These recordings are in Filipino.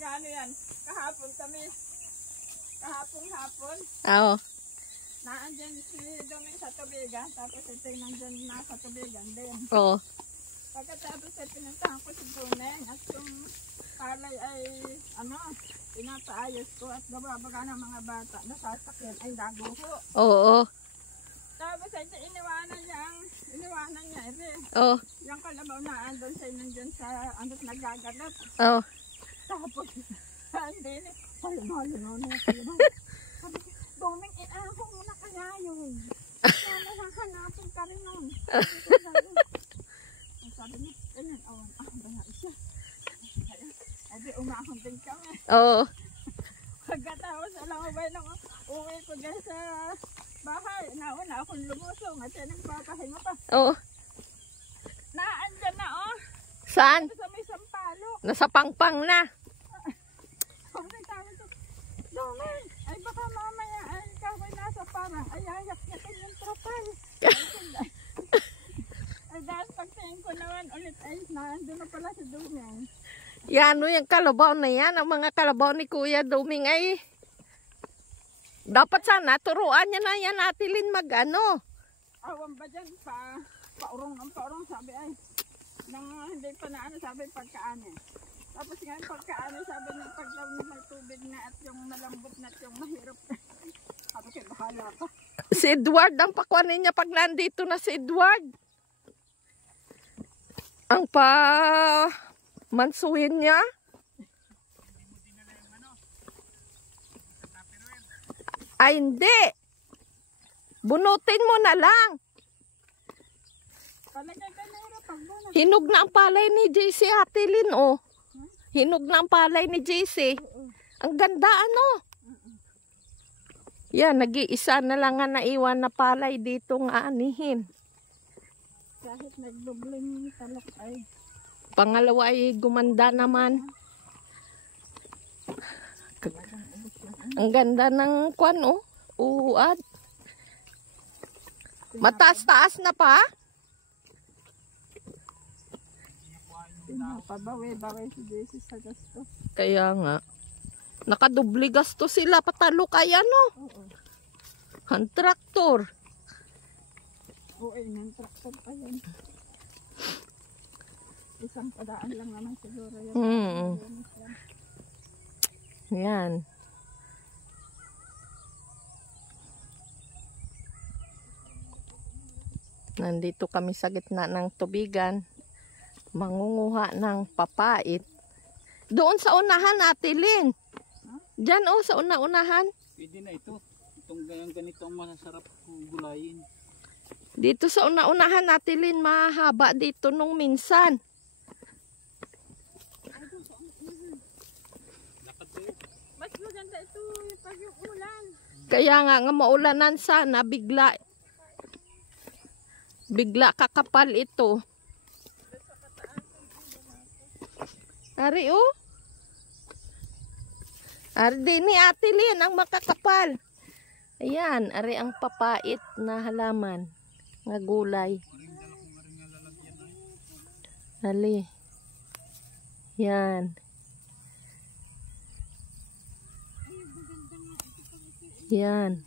Gano yan? Kahapon kami. Kahapon-hapon. Oo. Naandyan si Doming sa tubigan. Tapos ito yung nandyan na sa tubigan din. Oo. Pagkatapos ay pinuntahan ko si Doming. At yung palay ay pinapaayos ko. At nababaga ng mga bata na sasakyan ay naguho. Oo. Tapos ay iniwanan niya. Oo. Yung kalabaw na andun sa nandyan sa nagagalat. Oo. Tapos, hindi na. Kalabaw. Sabi ko, Doming, ako muna kaya yun. Hahanapin ka rin nun. Sabi niya, ganyan, bala siya. Ay, umahon din kami. Oo. Pagkatapos, alam mo ba nung uwi ko dyan sa bahay, nauna akong lumusong at yan nagpapahinga pa. Oo. Naandyan na, Saan? sa may sampalok. Nasa pangpang na. Sabi ko, Doming, ay baka mamaya ay ikaw ay nasa parang ay ayak-yakin yung trapal. Ay dahil pagtingin ko naman ulit ay naandun na pala si Doming. Yan, yung kalabaw na yan. Ang mga kalabaw ni Kuya Doming ay dapat sana turuan niya na yan natilin mag-ano. Awan ba dyan paurong sabi ay nang hindi pa na sabi pagkaano. Tapos ngayon pagkaano sabi niya pag daw may tubig na at yung malambot na at yung mahirap. Sabi ko bahala pa. Si Edward ang pakuanin niya pag nandito na si Edward. Ang mansuhin niya. Ay hindi. Bunutin mo na lang. Palagay ka na hirap pag bunot. Hinog na ang palay ni JC Hatilin, oh. Hinog na ang palay ni JC. Ang ganda, ano? Yan, nag-iisa na lang nga naiwan na palay dito nga anihin. Kahit nagdubling talak ay. Pangalawa ay gumanda naman. Ang ganda ng kwan, oh. Uad. Mataas-taas na pa. Pabawi si JC sa gasto. Kaya nga. Nakadubli gasto sila. Patalo kaya, no? Oo. Ang traktor. Oo, ng traktor pa yan. Isang padaan lang naman siguro yan. Yan. Nandito kami sa gitna ng tubigan. Mangunguha ng papait. Doon sa unahan natin, Lin. Diyan, oh, sa una-unahan. Pwede na ito. Itong ganito ang masasarap gulayin. Dito sa una-unahan natin, Lin. Mahaba dito nung minsan. Mas maganda ito pag yung ulan. Kaya nga maulanan sana. Bigla kakapal ito. Ari, oh. Ari din ni Ate Lin ang makakapal. Ayan, ari ang papait na halaman. Nga gulay. Ali. Yan. Yan.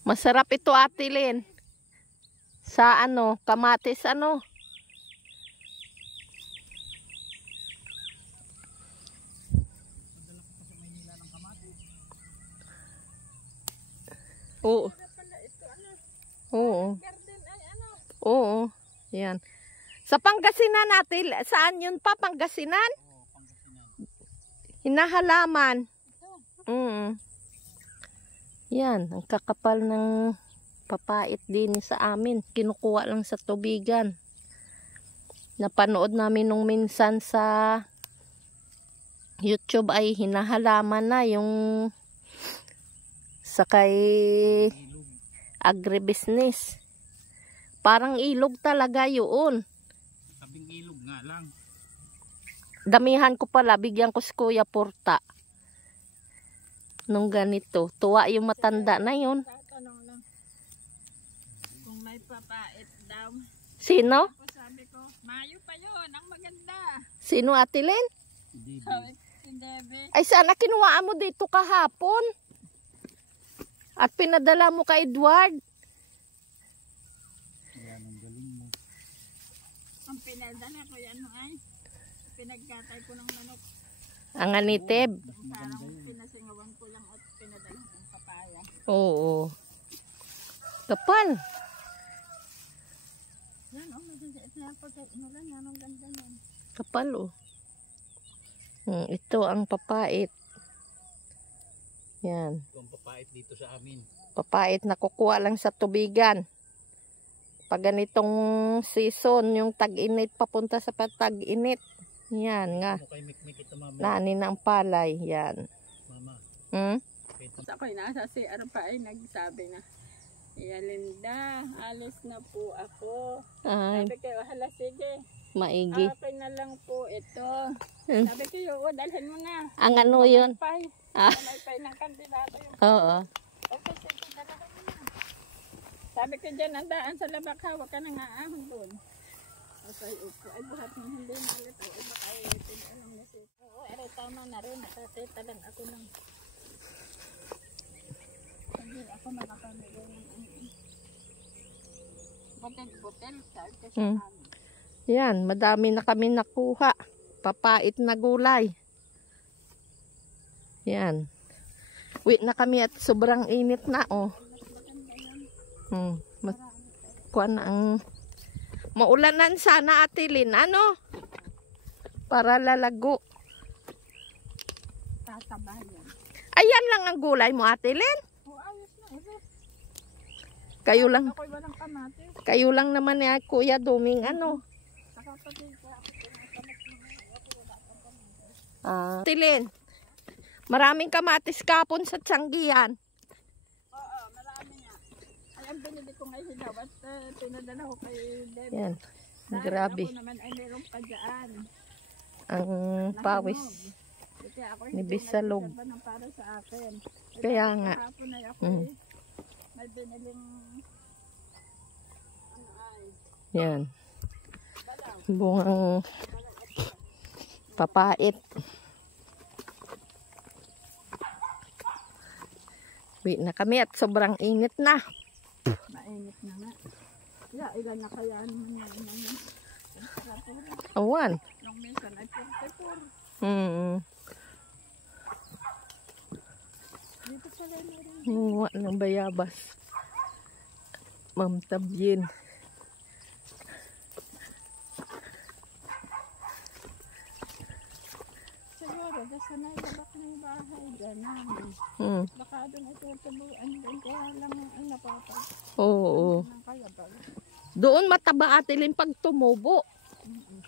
Masarap ito, Ate Lin. Sa kamatis Oo. Oo. Oo. Yan. Sa Pangasinan natin, saan yun pa? Pangasinan? Hinahalaman. Yan, ang kakapal ng papait din sa amin. Kinukuha lang sa tubigan. Napanood namin nung minsan sa YouTube ay hinahalaman na yung sa kay agribusiness. Parang ilog talaga yun. Tabing ilog nga lang. Damihan ko pala, bigyan ko si Kuya Porta. Nung ganito, tuwa yung matanda na yun. papait daw. Sino? Tapos sabi ko, Mayo pa yun, ang maganda. Sino, Ate Lynn? Sabi, si Debe. Ay, sana kinuhaan mo dito kahapon. At pinadala mo kay Edward. Yan ang galing mo. Ang pinadala ko yan ay, pinagkatay ko ng manok. Ang anitib. Parang pinasingawan ko lang at pinadala ng papaya. Oo. Kapal. Yan, maganda. Ito yan, pagka inulan yan, ang ganda yan. Kapal, oh. Ito ang papait. Yan. Ito ang papait dito sa amin. Papait na kukuha lang sa tubigan. Pag ganitong season, yung tag-init papunta sa tag-init. Yan nga. Ano kay Mikmik ito, mama? Nani na ang palay. Yan. Mama. Tapos ako'y nasa CR pa ay nagsabi na, Linda, alis na po ako. Ay, Sabi kayo, hala sige, maigi. akin na lang po ito. Hmm. Sabi kayo, dalhin mo na. Ang ano yun? Pay. Ah. May pay ng kandidato yung Oo. okay, sige, dalahan mo na. Sabi ko dyan, ang daan sa labak, hawak ka na nga ahon doon. Okay, ay buhat mo hindi na ulit. Ay baka alam na siya. Oo, ere tama na rin. Nakatita lang ako ng... Hindi ako nakapamigay ng butel-butel. Sabi ko sa amin. Yan, madami na kami nakuha. Papait na gulay. Yan. Uwi na kami at sobrang init na, oh. Kuha na ang... Maulanan sana, Ate Lynn. Ano? Para lalago. Tataba yan. Ayan lang ang gulay mo, Ate Lynn. Oh, ayos na. Kayo lang. Ako'y walang kamatis. Kayo lang naman ni Kuya Duming, ano? Saka pati ka ako kamatis. Ate Lynn, maraming kamatis kapon sa Tianggian. Oo, marami nga. Ay, ang binili ko ngayon hilaw at pinadala ko kay Deb. Yan, Dahil grabe. ako naman ay meron pa dyan. Ang pawis. Kasi ako Ni hindi Bisalog. nagsiserva ng para sa akin. Kaya nga. Kahapon ay ako may biniling ano ay Yan. Bungang papait. Uwi na kami at sobrang init na. mainit na nga. Yeah, ilan na kaya naman yan ng temperatura. Awan. Nung minsan ay 44. Dito pala na rin. Munguha ng bayabas. Mamtabyin. Siguro, basta na ilabak ng bahay dyan namin. Baka doon ay tutubuan din. Kaya lang ang napapag. Oo. Nang kaya ba? Doon mataba, Ate Lynn, pag tumubo.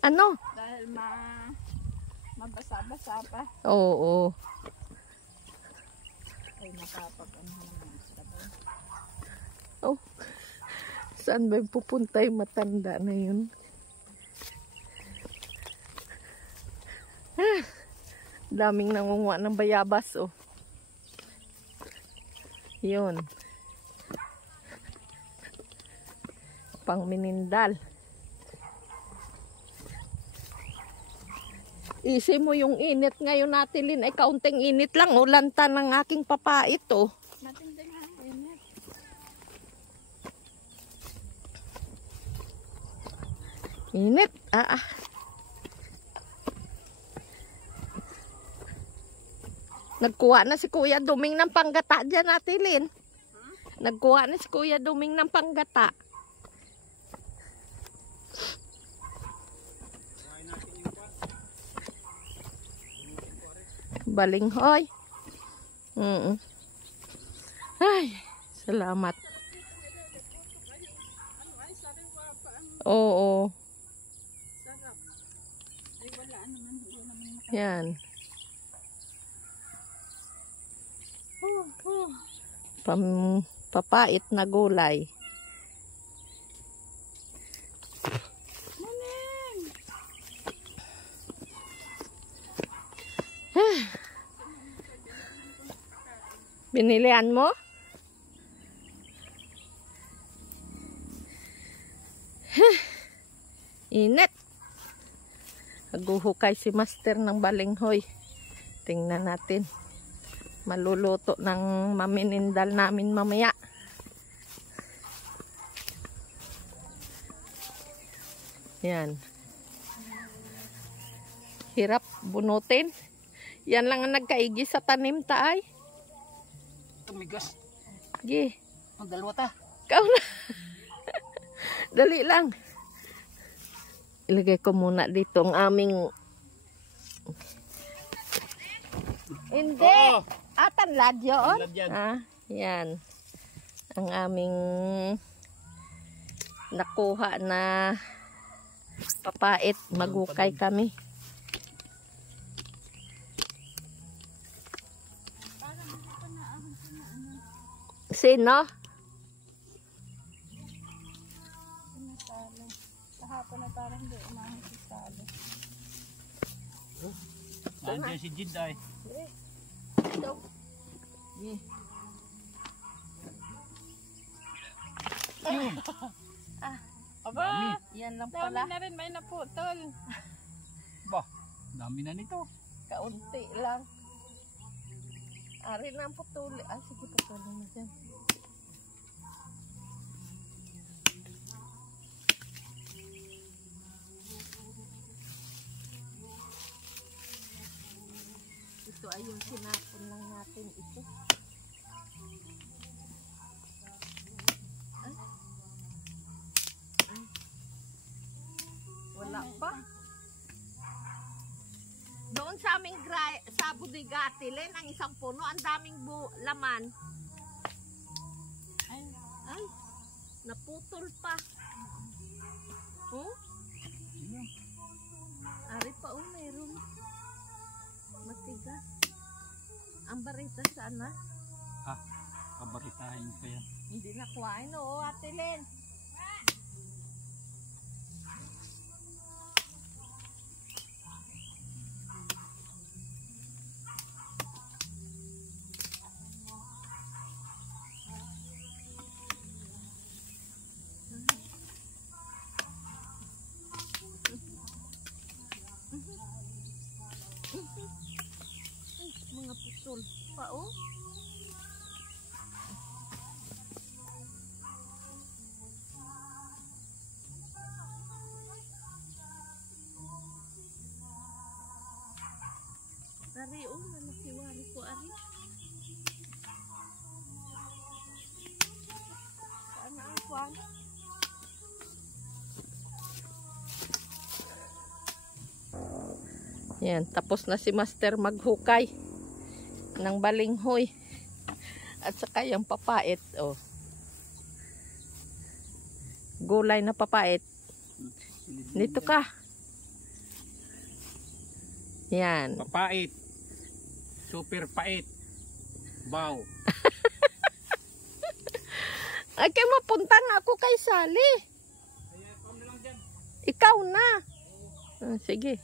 Ano? Dahil mabasa-basa pa. Oo. Ay, napapag ano naman sa ba? Oh. Saan ba pupunta yung matanda na yun? Daming nangunguha ng bayabas, oh. Yun. Pang minindal. Isi mo yung init ngayon, Ate Lynn. Ay, kaunting init lang, oh. Lanta ng aking papait, oh. Matindi nga ang init. Init. Nagkuha na si Kuya Duming ng panggata dyan, Ate Lynn. Nagkuha na si Kuya Duming ng panggata. Balinghoy. Ay, salamat. Ano ay, sariwa pa ang Oo. sarap. Ay, wala naman. Hindi naman Yan. Papait na gulay. Binilian mo? Init. Naguhukay si Master ng balinghoy. Tingnan natin. Maluluto ng maminindal namin mamaya. Yan. Hirap bunutin. Yan lang ang nagkaigi sa tanim taay. Tumigas. Gi. Ang dalawa ta. Ikaw na. Dali lang. Ilagay ko muna dito ang aming... Hindi. Oo. Tanlad yun? Tanlad yan. Yan. Ang aming nakuha na papait. Magukay kami. Sino? Kahapon na parang hindi umahon si Salo. Nandiyan si Jid ay. Ito. Aba, Yan lang dami pala. na rin may naputol. Bah, dami na nito. Kaunti lang. Ari na ang putuli. Sige, putuli na dyan. Ito ay yung sinapon lang natin ito. Ay. Wala pa. Doon sa aming sa Budiga Atilen, ang isang puno, ang daming laman. Ay, naputol pa. Oh? Ari pa meron. Matigas. Ang barita sana. Kabaritahin ko yan. Hindi na kuhain, oo, Ate Len. Mga putol pa, oh. Ari, oh, nalakiwari ko, ari. Saan na ang kwan? Yan, tapos na si Master maghukay ng balinghoy. At saka yung papait, oh. Gulay na papait. Dito ka. Yan. Papait. Super pait. Baw. Ay, kaya mapunta na ako kay Sally. Ikaw na. Sige.